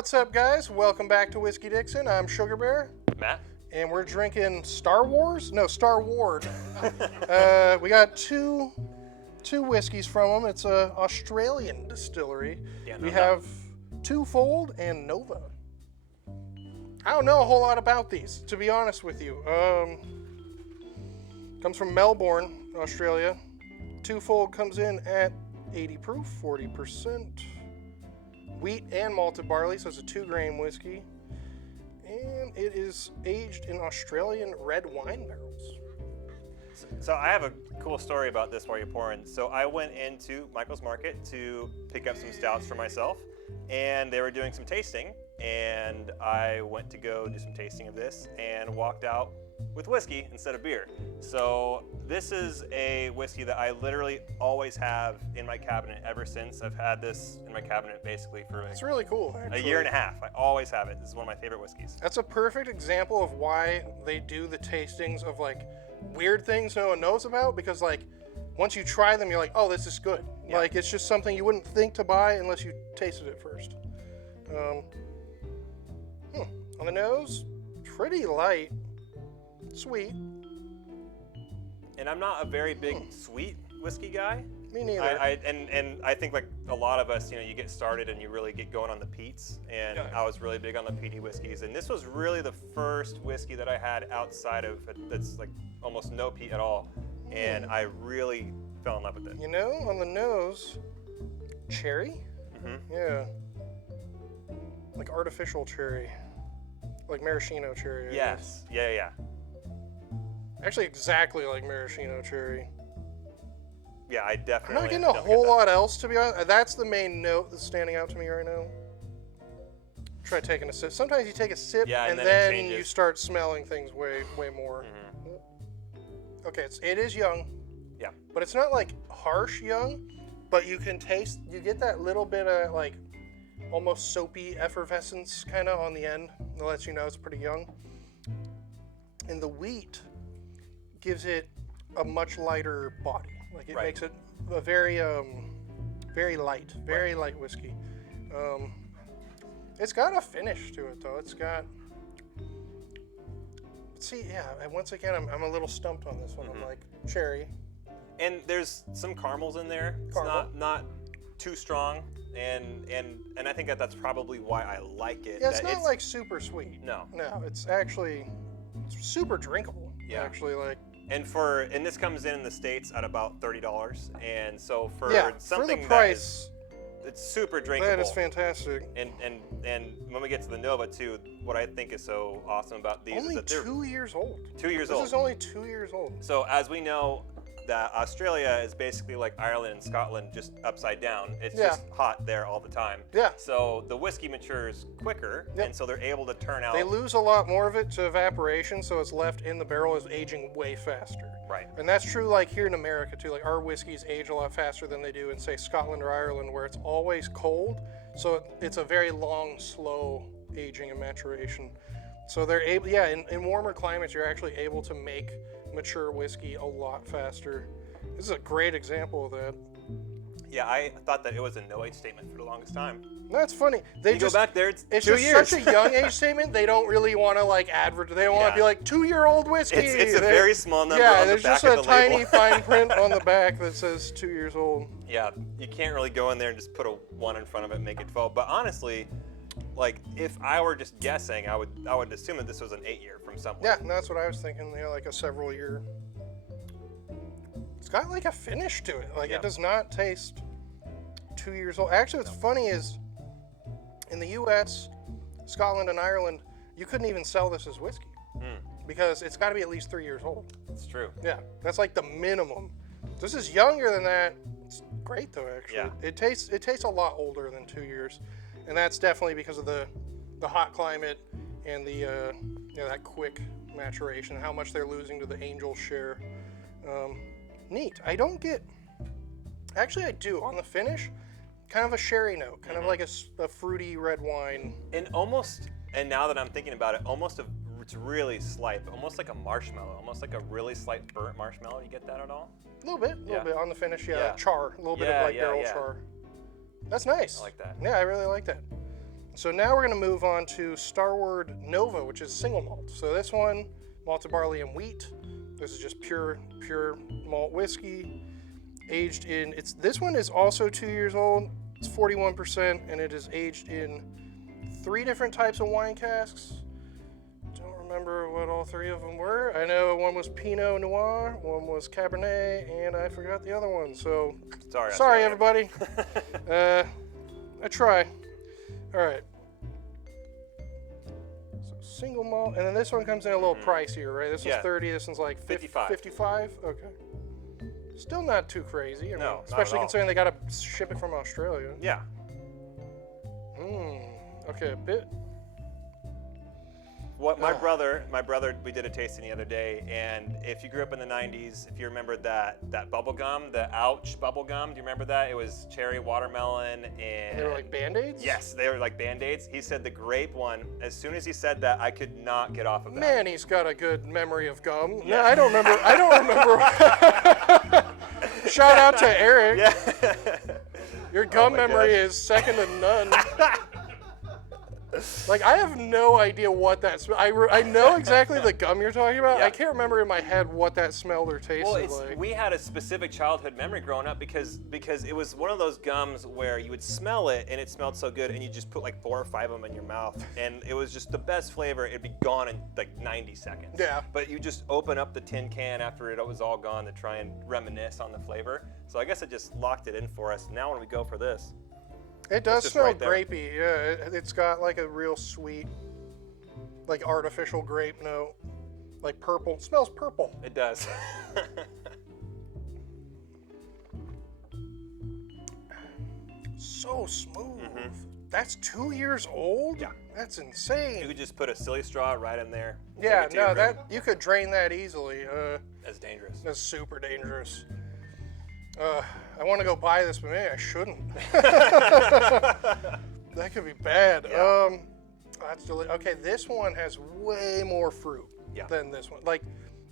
What's up, guys? Welcome back to Whiskey Dixon. I'm Sugarbear. Matt? And we're drinking Starward. We got two whiskeys from them. It's an Australian distillery. Yeah, we have Twofold and Nova. I don't know a whole lot about these, to be honest with you. Comes from Melbourne, Australia. Twofold comes in at 80 proof, 40%. Wheat and malted barley, so it's a 2-grain whiskey. And it is aged in Australian red wine barrels. So I have a cool story about this while you're pouring. So I went into Michael's Market to pick up some stouts for myself, and they were doing some tasting, and I went to go do some tasting of this and walked out with whiskey instead of beer. So this is a whiskey that I literally always have in my cabinet ever since. I've had this in my cabinet basically for It's really cool, actually. a year and a half. I always have it. This is one of my favorite whiskeys. That's a perfect example of why they do the tastings of like weird things no one knows about, because like once you try them, you're like, oh, this is good. Yeah. Like it's just something you wouldn't think to buy unless you tasted it first. On the nose, pretty light, sweet. And I'm not a very big sweet whiskey guy. Me neither. And I think like a lot of us, you get started and you really get going on the peats, and Yeah. I was really big on the peaty whiskeys, and this was really the first whiskey that I had outside of that's like almost no peat at all, and I really fell in love with it. You know, on the nose, cherry. Yeah, like artificial cherry, like maraschino cherry. I guess. Yes, yeah. Actually, exactly like maraschino cherry. Yeah, I I'm definitely. not getting a don't get whole that. lot else, to be honest. That's the main note that's standing out to me right now. Try taking a sip. Sometimes you take a sip Yeah, and and then it then you changes. start smelling things way more. Okay, it is young. Yeah. But it's not like harsh young, but you can taste, you get that little bit of like almost soapy effervescence kind of on the end that lets you know it's pretty young. And the wheat gives it a much lighter body. Like it Right. makes it a very light, very light whiskey. It's got a finish to it though. It's got, see, yeah, and once again, I'm a little stumped on this one. I'm like, cherry. And there's some caramels in there. It's Caramel. not too strong, and I think that's probably why I like it. Yeah, it's that not like super sweet. No. No, it's actually super drinkable. Yeah. Actually, like, And this comes in the States at about $30, and so for yeah, something for the price, it's super drinkable. that is fantastic. And when we get to the Nova too, what I think is so awesome about these Only is that they're 2 years old. 2 years This old. is only 2 years old. So as we know, that Australia is basically like Ireland and Scotland, just upside down. It's Yeah. just hot there all the time. Yeah. So the whiskey matures quicker, Yep. and so they're able to turn out. They lose a lot more of it to evaporation, so it's left in the barrel is aging way faster. Right. And that's true like here in America too. Like our whiskeys age a lot faster than they do in say Scotland or Ireland, where it's always cold. So it's a very long, slow aging and maturation. So they're able, yeah, in warmer climates, you're actually able to make mature whiskey a lot faster. This is a great example of that. Yeah, I thought that it was a no age statement for the longest time. That's funny. They You just go back there, it's 2 just years. such a young age statement. They don't really want to like advertise. They don't want to Yeah. be like 2-year-old whiskey. It's a very small number Yeah, on the there's back just of a the tiny label. fine print on the back that says 2 years old. Yeah, you can't really go in there and just put a 1 in front of it and make it 12. But honestly, like if I were just guessing, I would assume that this was an 8-year from somewhere. Yeah, that's what I was thinking. Yeah, like a several year. It's got like a finish to it. Like Yeah. it does not taste 2 years old. Actually, what's funny is in the U.S., Scotland, and Ireland, you couldn't even sell this as whiskey because it's got to be at least 3 years old. It's true. Yeah, that's like the minimum. This is younger than that. It's great though, actually. Yeah. It tastes a lot older than 2 years, and that's definitely because of the hot climate and the that quick maturation. How much they're losing to the angel share. Neat. I don't get. Actually, I do on the finish. Kind of a sherry note, kind of like a fruity red wine. And now that I'm thinking about it, it's really slight, almost like a marshmallow, almost like a really slight burnt marshmallow. You get that at all? A little bit on the finish. Yeah, Yeah. Char, a little bit of Yeah, like yeah, barrel yeah. char. That's nice. I like that. Yeah, I really like that. So now we're going to move on to Starward Nova, which is single malt. So this one, malted barley and wheat. This is just pure malt whiskey, aged in. This one is also 2 years old. It's 41%, and it is aged in 3 different types of wine casks. Don't remember what all 3 of them were. I know one was Pinot Noir, one was Cabernet, and I forgot the other one. So sorry everybody. I try. All right. So single malt, and then this one comes in a little pricier, right? This one's 30. This one's like 55. 55. Okay. Still not too crazy. I mean, No, especially not at all. considering they got to ship it from Australia. Yeah. Okay, a bit. What my brother, we did a tasting the other day, and if you grew up in the 90s, if you remember that bubble gum, the Ouch bubble gum, do you remember that? It was cherry watermelon and... They were like Band-Aids? Yes, they were like Band-Aids. He said the grape one, as soon as he said that, I could not get off of that. Man, he's got a good memory of gum. Yeah. No, I don't remember. Shout out to Eric. Yeah. Your gum my memory gosh. is second to none. Like, I have no idea what that smells. I know exactly the gum you're talking about. Yeah. I can't remember in my head what that smelled or tasted like. We had a specific childhood memory growing up because it was one of those gums where you would smell it and it smelled so good, and you just put like 4 or 5 of them in your mouth, and it was just the best flavor. It'd be gone in like 90 seconds. Yeah. But you just open up the tin can after it was all gone to try and reminisce on the flavor. So I guess it just locked it in for us. Now when we go for this, It does just smell right there. grapey. Yeah, it's got like a real sweet, like artificial grape note, like purple. It smells purple. it does. So smooth. That's 2 years old? Yeah. That's You insane. could just put a silly straw right in there. Yeah, take it to your no, room. that you could drain that easily. That's dangerous. That's super dangerous. I want to go buy this, but maybe I shouldn't. That could be bad. Yeah. That's okay. This one has way more fruit Yeah. than this one. Like,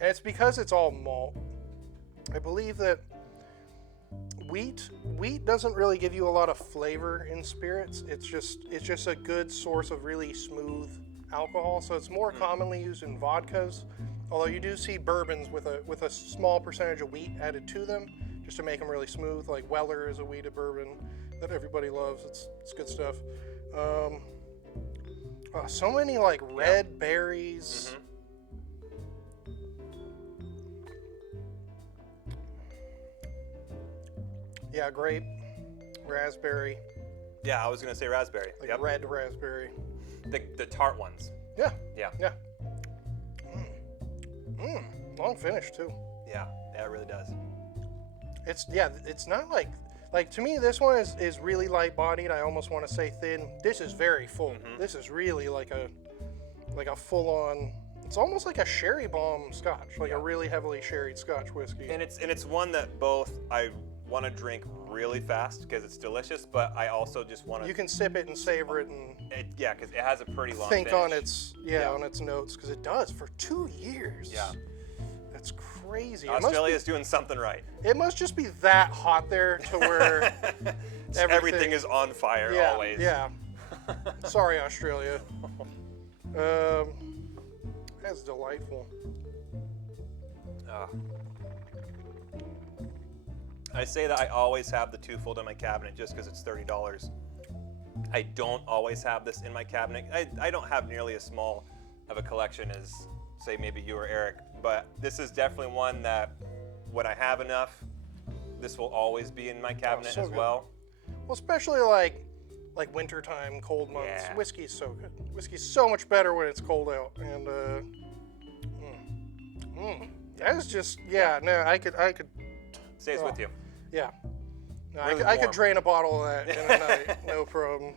and it's because it's all malt. I believe that wheat doesn't really give you a lot of flavor in spirits. It's just a good source of really smooth alcohol. So it's more commonly used in vodkas. Although you do see bourbons with a small percentage of wheat added to them, just to make them really smooth. Like Weller is a wheated bourbon that everybody loves. It's good stuff. So many like red berries. Yeah, grape, raspberry, Yeah, I was gonna say raspberry. like Yep. red raspberry. The tart ones. Yeah, Yeah. yeah. Long finish too. Yeah, it really does. It's not like to me this one is really light bodied. I almost want to say thin. This is very full. This is really like a full on. It's almost like a sherry bomb scotch, like a really heavily sherried Scotch whiskey. And it's one that both I want to drink really fast because it's delicious, but I also just want to. You can sip it and savor it and because it has a pretty long. think finish. on its on its notes, because it does for 2 years. Yeah. That's crazy. Australia's doing something right. It must just be that hot there to where Everything is on fire yeah, always. Yeah. Sorry, Australia. That's delightful. Ah. I say that I always have the twofold in my cabinet just because it's $30. I don't always have this in my cabinet. I don't have nearly as small of a collection as, say, maybe you or Eric, but this is definitely one that when I have enough, this will always be in my cabinet so as good. well. Well, especially like wintertime, cold months. Yeah. Whiskey's so good. Whiskey's so much better when it's cold out. And that is just no, I could Stays with you. yeah. No, Really I could warm. drain a bottle of that in a night, no problem.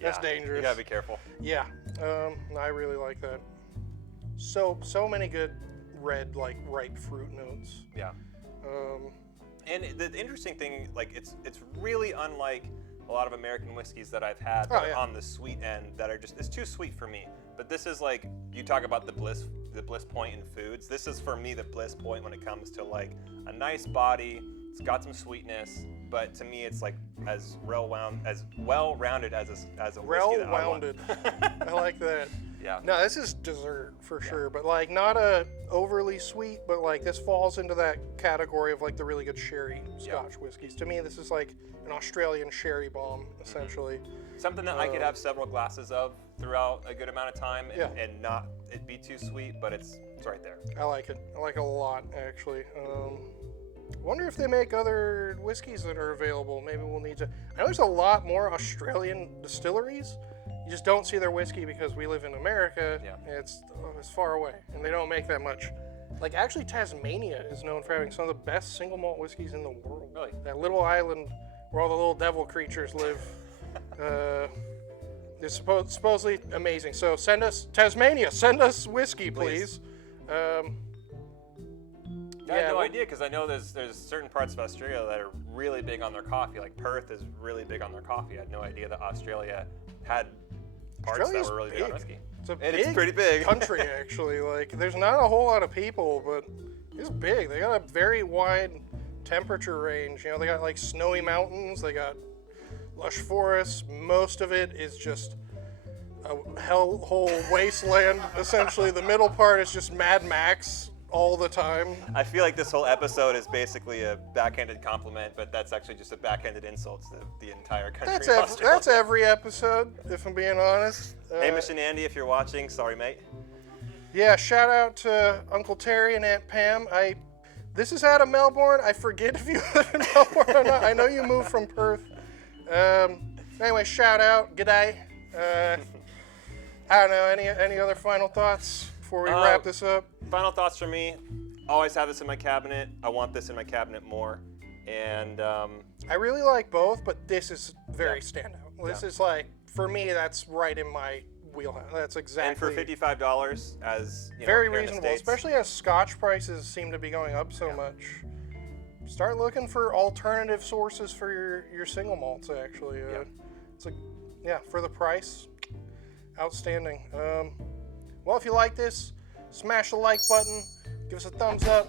That's Yeah, dangerous. You gotta be careful. Yeah, no, I really like that. So many good red, like ripe fruit notes. Yeah. And the interesting thing, like it's really unlike a lot of American whiskeys that I've had that are on the sweet end that are just, it's too sweet for me. But this is like, you talk about the bliss point in foods. This is for me the bliss point when it comes to like a nice body. It's got some sweetness, but to me it's like as well-rounded as a whiskey that I want. Well-rounded. I like that. Yeah. No, this is dessert for sure, but like not a overly sweet, but like this falls into that category of like the really good sherry Scotch whiskeys. To me, this is like an Australian sherry bomb, essentially. Something that I could have several glasses of throughout a good amount of time and not it be too sweet, but it's right there. I like it. I like it a lot, actually. Wonder if they make other whiskeys that are available. Maybe we'll need to. I know there's a lot more Australian distilleries. You just don't see their whiskey because we live in America. Yeah. And it's far away, and they don't make that much. Like, actually, Tasmania is known for having some of the best single malt whiskeys in the world. Really? That little island where all the little devil creatures live is supposedly amazing. So send us, Tasmania, send us whiskey, please. I had no idea, because I know there's certain parts of Australia that are really big on their coffee. Like Perth is really big on their coffee. I had no idea that Australia had parts Australia's that were really big on whiskey. It's pretty big. country, actually. Like, there's not a whole lot of people, but it's big. They got a very wide temperature range. You know, they got like snowy mountains. They got lush forests. Most of it is just a hellhole wasteland. Essentially, the middle part is just Mad Max all the time. I feel like this whole episode is basically a backhanded compliment, but that's actually just a backhanded insult to the entire country of Australia. That's every episode, if I'm being honest. Hamish and Andy, if you're watching, sorry, mate. Yeah, shout out to Uncle Terry and Aunt Pam. This is out of Melbourne. I forget if you live in Melbourne or not. I know you moved from Perth. Anyway, shout out. G'day. I don't know, any other final thoughts before we wrap this up? Final thoughts from me. Always have this in my cabinet. I want this in my cabinet more. And I really like both, but this is very standout. This is like, for me, that's right in my wheelhouse. That's exactly. And for $55, as you know, very here in the reasonable, States. especially as Scotch prices seem to be going up so much. Start looking for alternative sources for your single malts. Actually, it's for the price, outstanding. Well, if you like this, smash the like button, give us a thumbs up,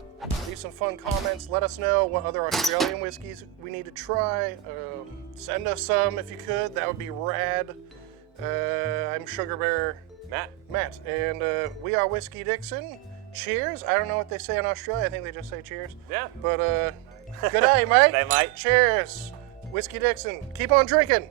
leave some fun comments, let us know what other Australian whiskeys we need to try. Send us some if you could, that would be rad. I'm Sugarbear. Matt, and we are Whiskey Dixon. Cheers. I don't know what they say in Australia. I think they just say cheers. Yeah. But good day, mate. Good day, mate. Cheers. Whiskey Dixon. Keep on drinking.